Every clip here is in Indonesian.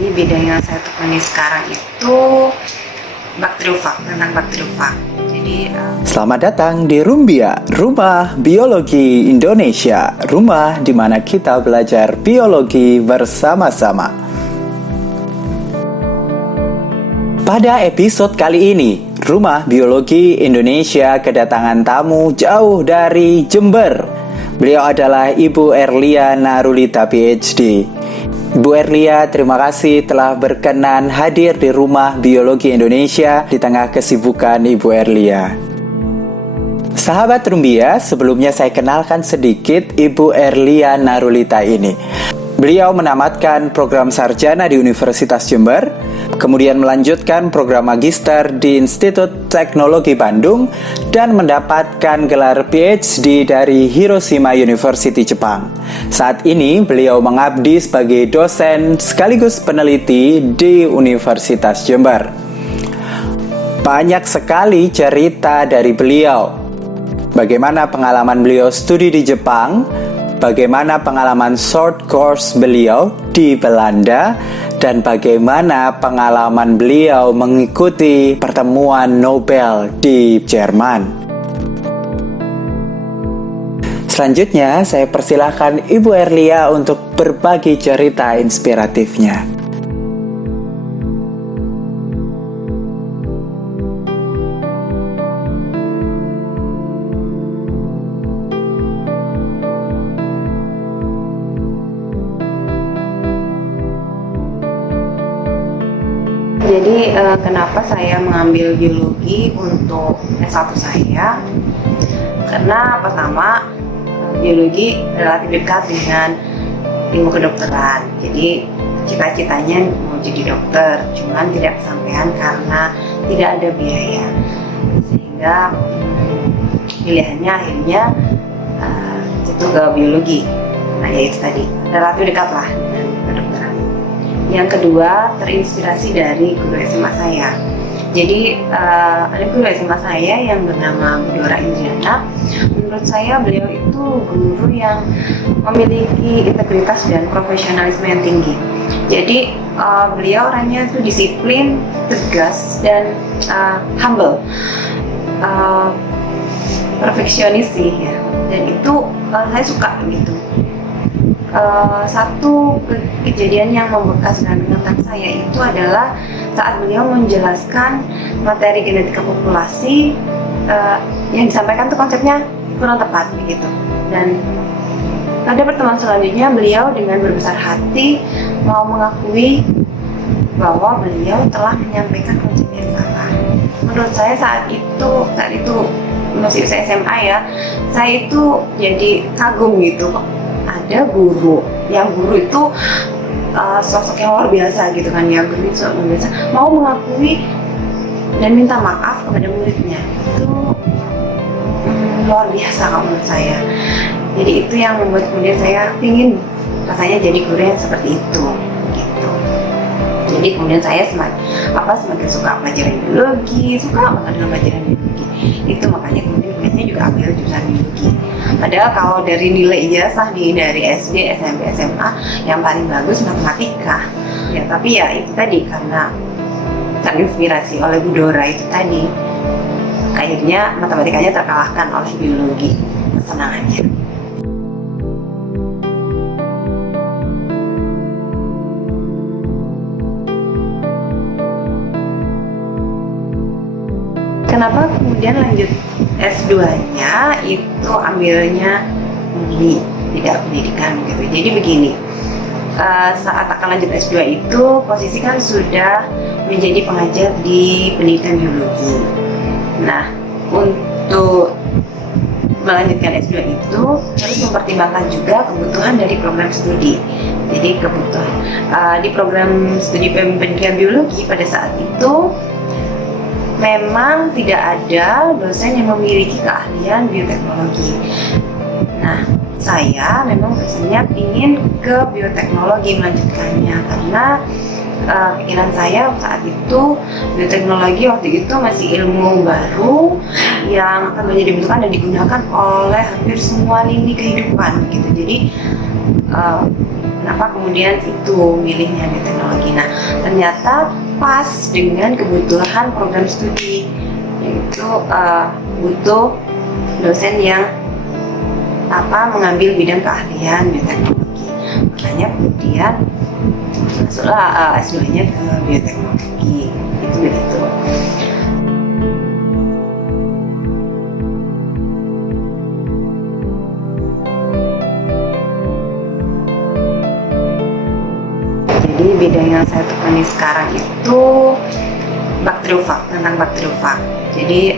Jadi bidang yang saya tekuni sekarang itu bakteriofag, tentang bakteriofag. Selamat datang di Rumbia, Rumah Biologi Indonesia, rumah di mana kita belajar biologi bersama-sama. Pada episode kali ini, Rumah Biologi Indonesia kedatangan tamu jauh dari Jember. Beliau adalah Ibu Erlia Narulita PhD. Ibu Erlia, terima kasih telah berkenan hadir di Rumah Biologi Indonesia di tengah kesibukan Ibu Erlia. Sahabat Rumbia, sebelumnya saya kenalkan sedikit Ibu Erlia Narulita ini. Beliau menamatkan program sarjana di Universitas Jember, kemudian melanjutkan program magister di Institut Teknologi Bandung, dan mendapatkan gelar PhD dari Hiroshima University, Jepang. Saat ini, beliau mengabdi sebagai dosen sekaligus peneliti di Universitas Jember. Banyak sekali cerita dari beliau. Bagaimana pengalaman beliau studi di Jepang, bagaimana pengalaman short course beliau di Belanda, dan bagaimana pengalaman beliau mengikuti pertemuan Nobel di Jerman. Selanjutnya, saya persilahkan Ibu Erlia untuk berbagi cerita inspiratifnya. Jadi kenapa saya mengambil biologi untuk S1 saya? Karena pertama, biologi relatif dekat dengan ilmu kedokteran. Jadi cita-citanya mau jadi dokter, cuman tidak kesampaian karena tidak ada biaya. Sehingga pilihannya akhirnya jatuh ke biologi. Nah, ya itu tadi, relatif dekat lah dengan kedokteran. Yang kedua, terinspirasi dari guru SMA saya. Jadi ada guru SMA saya yang bernama Bu Dora Indriana. Menurut saya beliau itu guru yang memiliki integritas dan profesionalisme yang tinggi. Jadi beliau orangnya itu disiplin, tegas, dan humble, perfeksionis sih ya. Dan itu saya suka gitu. Satu kejadian yang membekas dalam ingatan saya itu adalah saat beliau menjelaskan materi genetika populasi, yang disampaikan itu konsepnya kurang tepat begitu. Dan pada pertemuan selanjutnya beliau dengan berbesar hati mau mengakui bahwa beliau telah menyampaikan konsep yang salah. Menurut saya saat itu masih usia SMA ya, saya itu jadi kagum gitu. Ada guru itu sosok yang luar biasa gitu kan ya, guru itu luar biasa mau mengakui dan minta maaf kepada muridnya, itu luar biasa kalau menurut saya. Jadi itu yang membuat kemudian saya ingin rasanya jadi guru yang seperti itu gitu. Jadi kemudian saya semakin suka pelajaran biologi, suka banget dengan pelajaran biologi. Itu makanya kemudian juga ambil jurusan biologi. Padahal kalau dari nilai ijazah nih dari SD, SMP, SMA yang paling bagus matematika. Ya tapi ya itu tadi karena terinspirasi oleh Bu Dora itu tadi, akhirnya matematikanya terkalahkan oleh biologi, kesenangannya. Kenapa kemudian lanjut S2-nya itu ambilnya di bidang pendidikan gitu. Jadi begini, saat akan lanjut S2 itu posisi kan sudah menjadi pengajar di pendidikan biologi. Nah, untuk melanjutkan S2 itu harus mempertimbangkan juga kebutuhan dari program studi. Jadi kebutuhan di program studi pendidikan biologi pada saat itu memang tidak ada dosen yang memiliki keahlian bioteknologi. Nah, saya memang biasanya ingin ke bioteknologi melanjutkannya karena pikiran saya saat itu bioteknologi waktu itu masih ilmu baru yang akan menjadi dibentukkan dan digunakan oleh hampir semua lini kehidupan gitu. Jadi kenapa kemudian itu milihnya bioteknologi. Nah, ternyata pas dengan kebutuhan program studi, yaitu butuh dosen yang mengambil bidang keahlian bioteknologi. Makanya kemudian masuklah S2-nya ke bioteknologi. Itu begitu. Jadi bidang yang saya tekuni sekarang itu bakteriofag, tentang bakteriofag. Jadi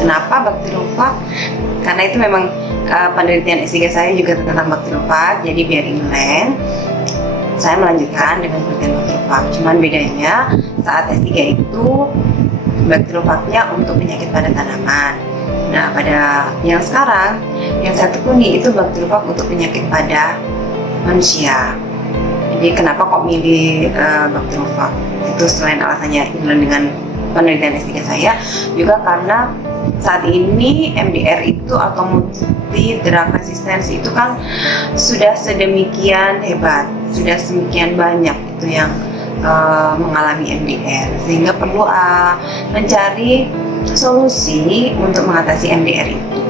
kenapa bakteriofag? Karena itu memang penelitian S3 saya juga tentang bakteriofag. Jadi biar inline, saya melanjutkan dengan penelitian bakteriofag. Cuman bedanya saat S3 itu bakteriofagnya untuk penyakit pada tanaman. Nah, pada yang sekarang yang saya tekuni itu bakteriofag untuk penyakit pada manusia. Jadi kenapa kok milih bakteriofag? Itu selain alasannya inline dengan penelitian S3 saya, juga karena saat ini MDR itu atau multi drug resistance itu kan sudah sedemikian hebat, sudah sedemikian banyak itu yang mengalami MDR, sehingga perlu mencari solusi untuk mengatasi MDR itu.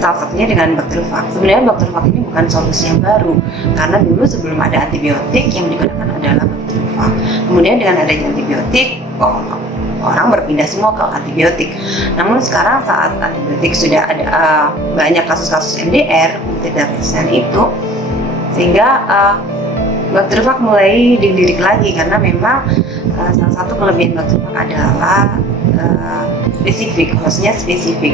Salah satunya dengan bakteriofag. Sebenarnya bakteriofag ini bukan solusi yang baru, karena dulu sebelum ada antibiotik yang digunakan adalah bakteriofag. Kemudian dengan adanya antibiotik, orang berpindah semua ke antibiotik. Namun sekarang saat antibiotik sudah ada banyak kasus-kasus MDR, multi-drug resistant itu, sehingga bakteriofag mulai dilirik lagi, karena memang salah satu kelebihan bakteriofag adalah spesifik, hostnya spesifik.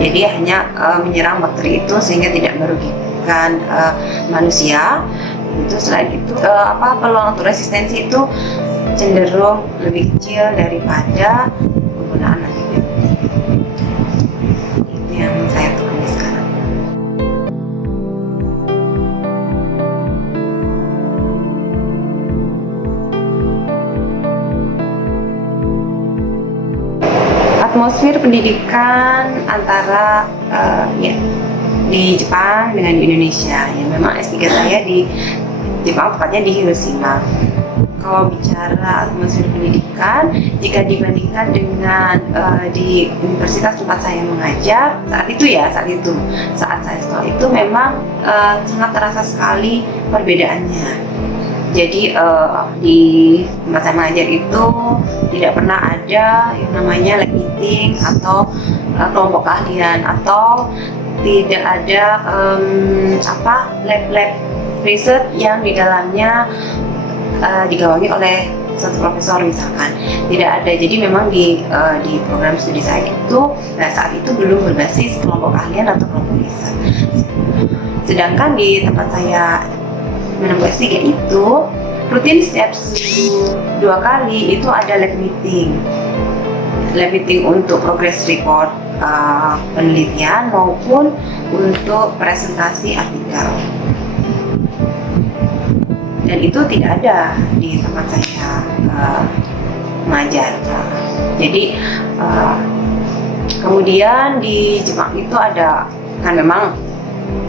Jadi hanya menyerang bakteri itu sehingga tidak merugikan manusia. Itu selain itu peluang untuk resistensi itu cenderung lebih kecil daripada penggunaan antibiotik. Itu yang saya tekuni sekarang. Atmosfer pendidikan antara di Jepang dengan di Indonesia. Ya, memang S3 saya di Jepang, tepatnya di Hiroshima. Kalau bicara atmosfer pendidikan, jika dibandingkan dengan di universitas tempat saya mengajar saat saya sekolah itu memang sangat terasa sekali perbedaannya. Jadi di tempat saya mengajar itu tidak pernah ada yang namanya lab meeting atau kelompok keahlian, atau tidak ada lab riset yang di dalamnya digawangi oleh satu profesor misalkan. Tidak ada. Jadi memang di program studi saya itu saat itu belum berbasis kelompok keahlian atau kelompok riset. Sedangkan di tempat saya menempuh S3 itu rutin setiap 2 kali itu ada lab meeting untuk progress report penelitian maupun untuk presentasi artikel. Dan itu tidak ada di tempat saya mengajar. Jadi kemudian di Jepang itu ada, kan memang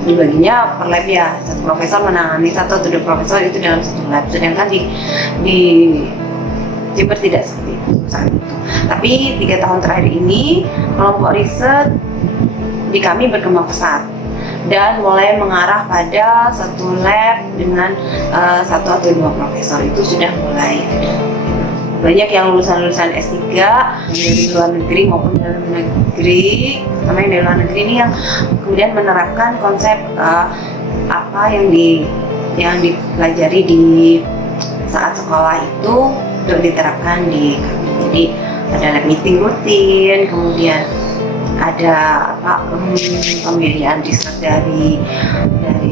dibaginya per lab ya, satu profesor menangani satu atau 2 profesor itu dalam satu lab. Sedangkan di Jember tidak seperti itu saat itu. Tapi 3 tahun terakhir ini kelompok riset di kami berkembang pesat dan mulai mengarah pada satu lab dengan 1 atau 2 profesor. Itu sudah mulai ada. Banyak yang lulusan S3 dari luar negeri maupun dalam negeri, terutama yang dari luar negeri ini yang kemudian menerapkan konsep apa yang dipelajari di saat sekolah itu untuk diterapkan di kami. Jadi ada lab meeting rutin, kemudian ada pembiayaan riset dari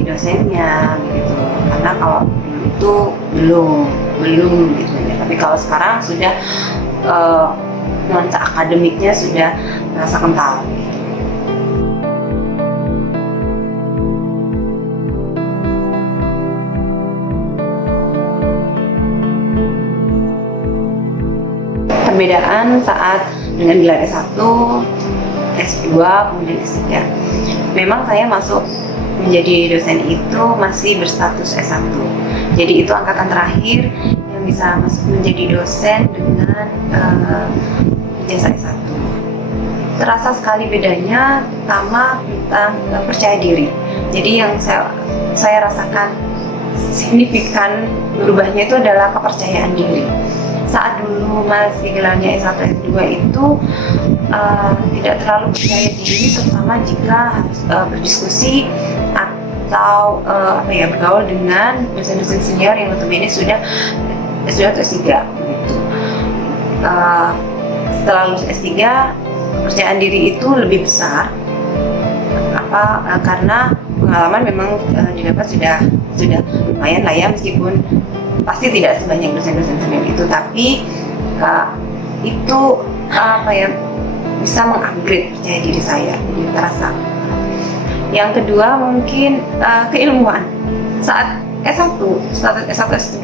dosennya gitu. Karena kalau dulu itu belum gitu ya. Tapi kalau sekarang sudah nuansa akademiknya sudah terasa kental. Perbedaan saat dengan gelar S1, S2, kemudian S3. Memang saya masuk menjadi dosen itu masih berstatus S1. Jadi itu angkatan terakhir yang bisa masuk menjadi dosen dengan ijazah S1. Terasa sekali bedanya, pertama tentang percaya diri. Jadi yang saya rasakan signifikan berubahnya itu adalah kepercayaan diri. Saat dulu masih gelarnya S1 S2 itu tidak terlalu percaya diri, terutama jika harus berdiskusi atau bergaul dengan dosen-dosen senior yang notabene sudah S2 atau S3 gitu. Setelah lulus S3, kepercayaan diri itu lebih besar karena pengalaman memang didapat sudah lumayan lah ya, meskipun pasti tidak sebanyak dosen-dosen senior itu, tapi itu bisa mengupgrade percaya diri saya, jadi terasa. Yang kedua mungkin keilmuan. Saat S1, S2,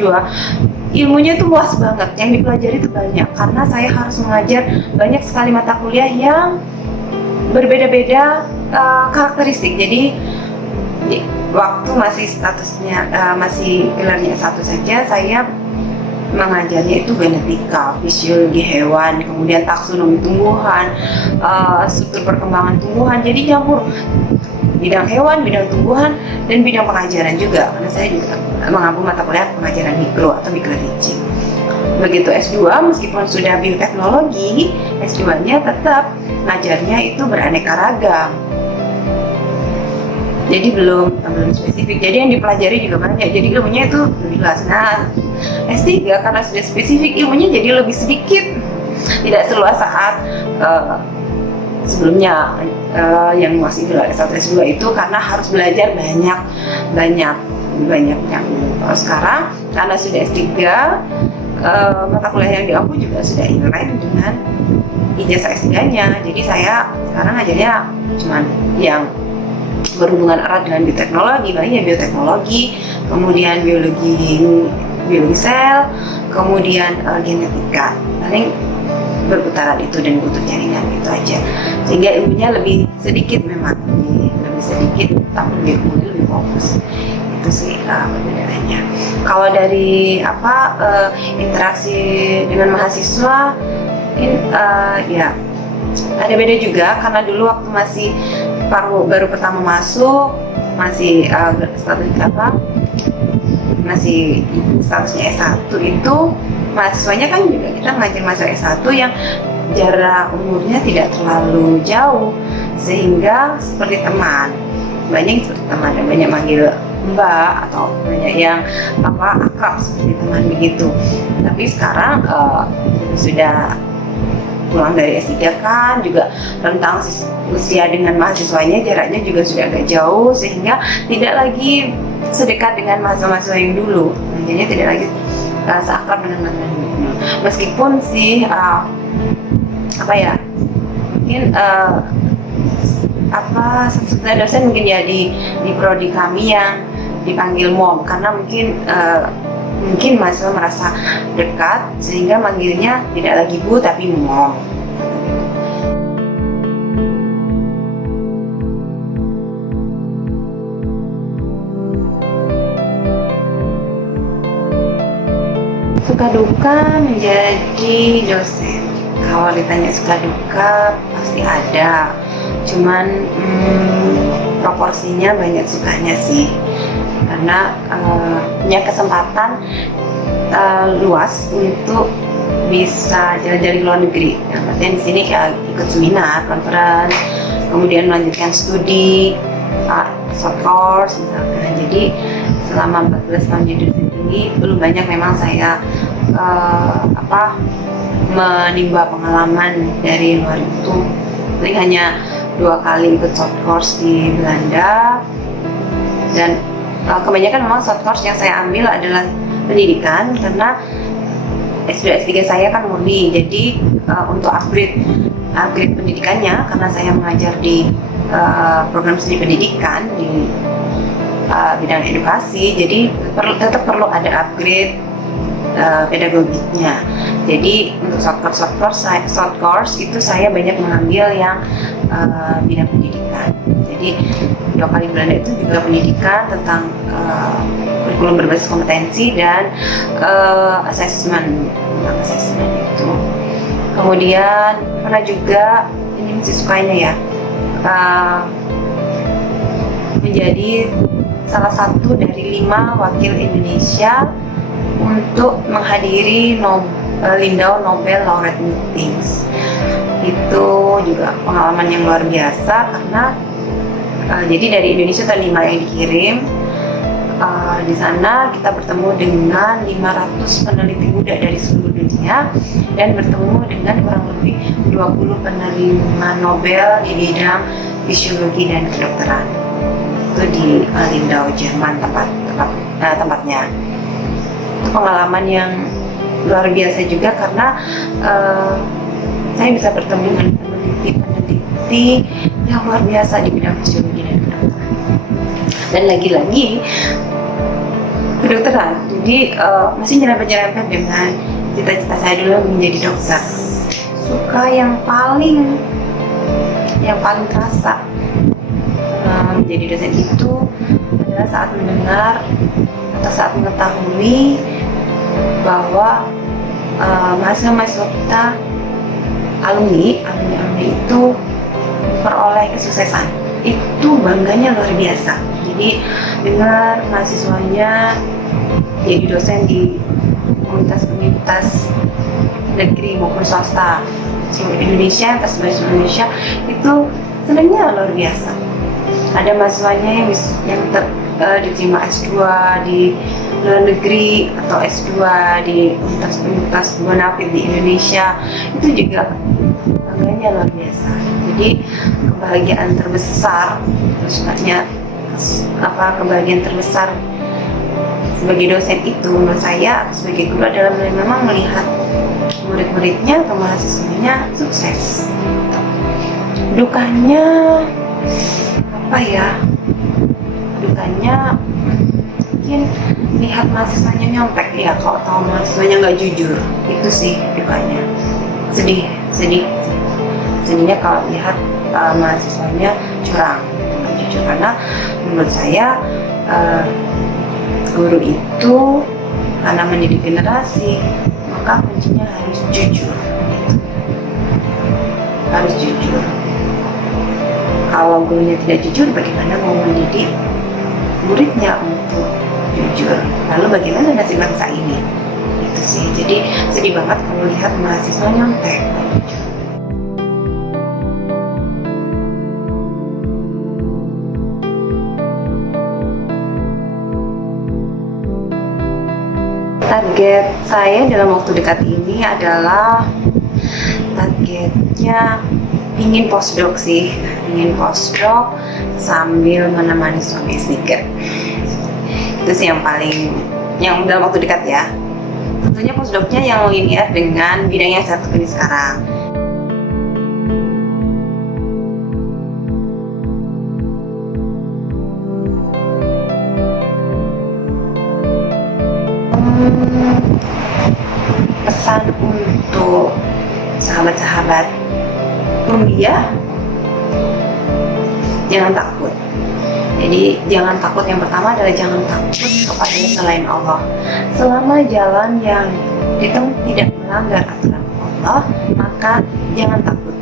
ilmunya itu luas banget, yang dipelajari itu banyak, karena saya harus mengajar banyak sekali mata kuliah yang berbeda-beda karakteristik. Jadi waktu masih statusnya masih gelarnya S1 saja, saya mengajarnya itu genetika, fisiologi hewan, kemudian taksonomi tumbuhan, struktur perkembangan tumbuhan, jadi nyampur bidang hewan, bidang tumbuhan, dan bidang pengajaran juga, karena saya juga mengambil mata kuliah pengajaran mikro atau microteaching. Begitu S2, meskipun sudah bioteknologi, S2-nya tetap ngajarnya itu beraneka ragam. Jadi belum spesifik, jadi yang dipelajari juga banyak, jadi ilmunya itu lebih luas. Nah, S3 karena sudah spesifik, ilmunya jadi lebih sedikit, tidak seluas saat sebelumnya yang masih gelar S1 S2 itu, karena harus belajar banyak. Kalau sekarang karena sudah S3, mata kuliah yang diampu juga sudah inline dengan ijazah S3-nya. Jadi saya sekarang ngajarnya cuman yang berhubungan erat dengan bioteknologi, banyak bioteknologi, kemudian biologi sel, kemudian genetika. Paling berputaran itu dan butuh jaringan itu aja. Sehingga ilmunya lebih sedikit memang, lebih sedikit tapi lebih fokus. Itu sih perbedaannya. Kalau dari interaksi dengan mahasiswa, ya ada beda juga, karena dulu waktu masih baru pertama masuk, masih masih statusnya S1 itu, mahasiswanya kan juga kita mengajar mahasiswa S1 yang jarak umurnya tidak terlalu jauh, sehingga seperti teman, banyak seperti teman, dan banyak manggil mbak atau banyak yang akrab seperti teman begitu. Tapi sekarang sudah pulang dari S3 kan, juga rentang usia dengan mahasiswanya jaraknya juga sudah agak jauh, sehingga tidak lagi sedekat dengan mahasiswa yang dulu. Jadi tidak lagi seakrab dengan teman dulu. Meskipun sih mungkin satu dosen mungkin ya di prodi kami yang dipanggil mom, karena mungkin mahasiswa merasa dekat sehingga manggilnya tidak lagi bu tapi mom. Suka duka menjadi dosen. Kalau ditanya suka duka pasti ada, cuman proporsinya banyak sukanya sih, karena punya kesempatan luas untuk bisa jalan-jalan ke luar negeri. Nah, artinya di sini kayak ikut seminar, conference, kemudian melanjutkan studi, short course misalkan. Jadi selama 14 tahun jadi dosen ini belum banyak memang saya menimba pengalaman dari luar itu. Jadi hanya 2 kali ikut short course di Belanda, dan kebanyakan memang short course yang saya ambil adalah pendidikan, karena S2 S3 saya kan murni. Jadi untuk upgrade pendidikannya, karena saya mengajar di program studi pendidikan di bidang edukasi, jadi tetap perlu ada upgrade pedagogiknya. Jadi untuk short course itu saya banyak mengambil yang bidang pendidikan. Jadi 2 kali Belanda itu juga pendidikan tentang kurikulum berbasis kompetensi dan asesmen itu. Kemudian pernah juga, ini masih sukanya ya, menjadi salah satu dari 5 wakil Indonesia untuk menghadiri Lindau Nobel Laureate Meetings. Itu juga pengalaman yang luar biasa karena jadi dari Indonesia ada 5 yang dikirim. Di sana kita bertemu dengan 500 peneliti muda dari seluruh dunia dan bertemu dengan kurang lebih 20 penerima Nobel di bidang fisiologi dan kedokteran. Itu di Lindau, Jerman tempatnya. Itu pengalaman yang luar biasa juga karena saya bisa bertemu dengan peneliti yang luar biasa di bidang fisiologi dan kedokteran. Dan lagi-lagi kedokteran, jadi masih nyerempet-nyerempet dengan cita-cita saya dulu menjadi dokter. Suka yang paling terasa menjadi dosen itu adalah saat mendengar atau saat mengetahui bahwa mahasiswa kita alumni itu peroleh kesuksesan. Itu bangganya luar biasa. Jadi dengar mahasiswanya jadi dosen di komunitas-komunitas negeri maupun swasta seluruh Indonesia, tersebar seluruh Indonesia, itu senangnya luar biasa. Ada mahasiswanya yang diterima S2 di luar negeri atau S2 di universitas bonafit di Indonesia, itu juga bangganya luar biasa. Jadi kebahagiaan terbesar, kebahagiaan terbesar sebagai dosen itu menurut saya sebagai guru adalah memang melihat murid-muridnya atau mahasiswanya sukses. Dukanya mungkin lihat mahasiswanya nyontek ya, kalau tahu mahasiswanya nggak jujur, itu sih dukanya. Sedihnya kalau lihat mahasiswanya curang, jujur, karena menurut saya guru itu karena mendidik generasi, maka kuncinya harus jujur. Harus jujur. Kalau gurunya tidak jujur, bagaimana mau mendidik muridnya untuk jujur? Lalu bagaimana nasib bangsa ini? Itu sih. Jadi sedih banget kalau lihat mahasiswa nyontek. Target saya dalam waktu dekat ini adalah targetnya ingin postdoc sambil menemani suami S3. Itu sih yang dalam waktu dekat ya. Tentunya postdocnya yang linear dengan bidang yang saya tekuni sekarang. Pesan untuk sahabat-sahabat Rumbia, jangan takut. Jadi jangan takut, yang pertama adalah jangan takut kepada selain Allah. Selama jalan yang ditempuh tidak melanggar aturan Allah, maka jangan takut,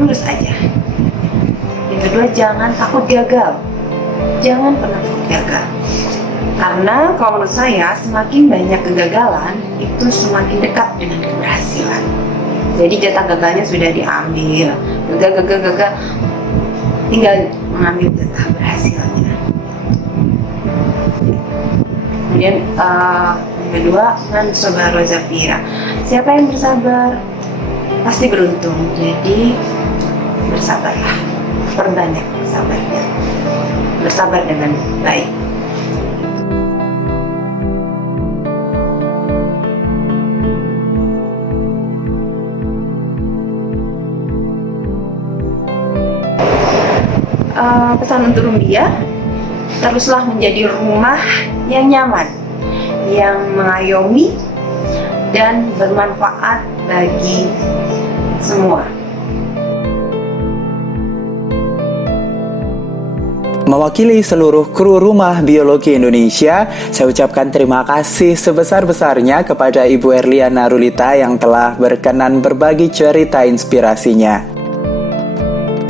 lurus aja. Yang kedua, jangan takut gagal. Jangan pernah takut gagal. Karena kalau menurut saya, semakin banyak kegagalan, itu semakin dekat dengan keberhasilan. Jadi jatah gagalnya sudah diambil, gagal, tinggal mengambil jatah keberhasilannya. Kemudian yang kedua, man sabara zafira. Siapa yang bersabar pasti beruntung. Jadi bersabarlah, perbanyak sabarnya, bersabar dengan baik. Pesan untuk Rumbia, teruslah menjadi rumah yang nyaman, yang mengayomi dan bermanfaat bagi semua. Mewakili seluruh kru Rumah Biologi Indonesia, saya ucapkan terima kasih sebesar-besarnya kepada Ibu Erlia Narulita yang telah berkenan berbagi cerita inspirasinya.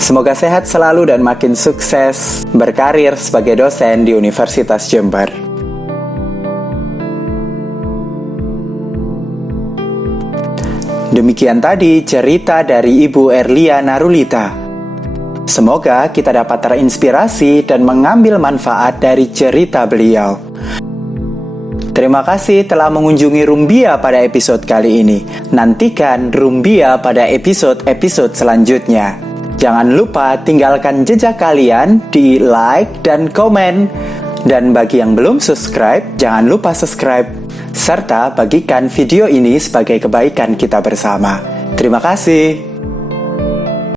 Semoga sehat selalu dan makin sukses berkarir sebagai dosen di Universitas Jember. Demikian tadi cerita dari Ibu Erlia Narulita. Semoga kita dapat terinspirasi dan mengambil manfaat dari cerita beliau. Terima kasih telah mengunjungi Rumbia pada episode kali ini. Nantikan Rumbia pada episode-episode selanjutnya. Jangan lupa tinggalkan jejak kalian di like dan komen. Dan bagi yang belum subscribe, jangan lupa subscribe. Serta bagikan video ini sebagai kebaikan kita bersama. Terima kasih.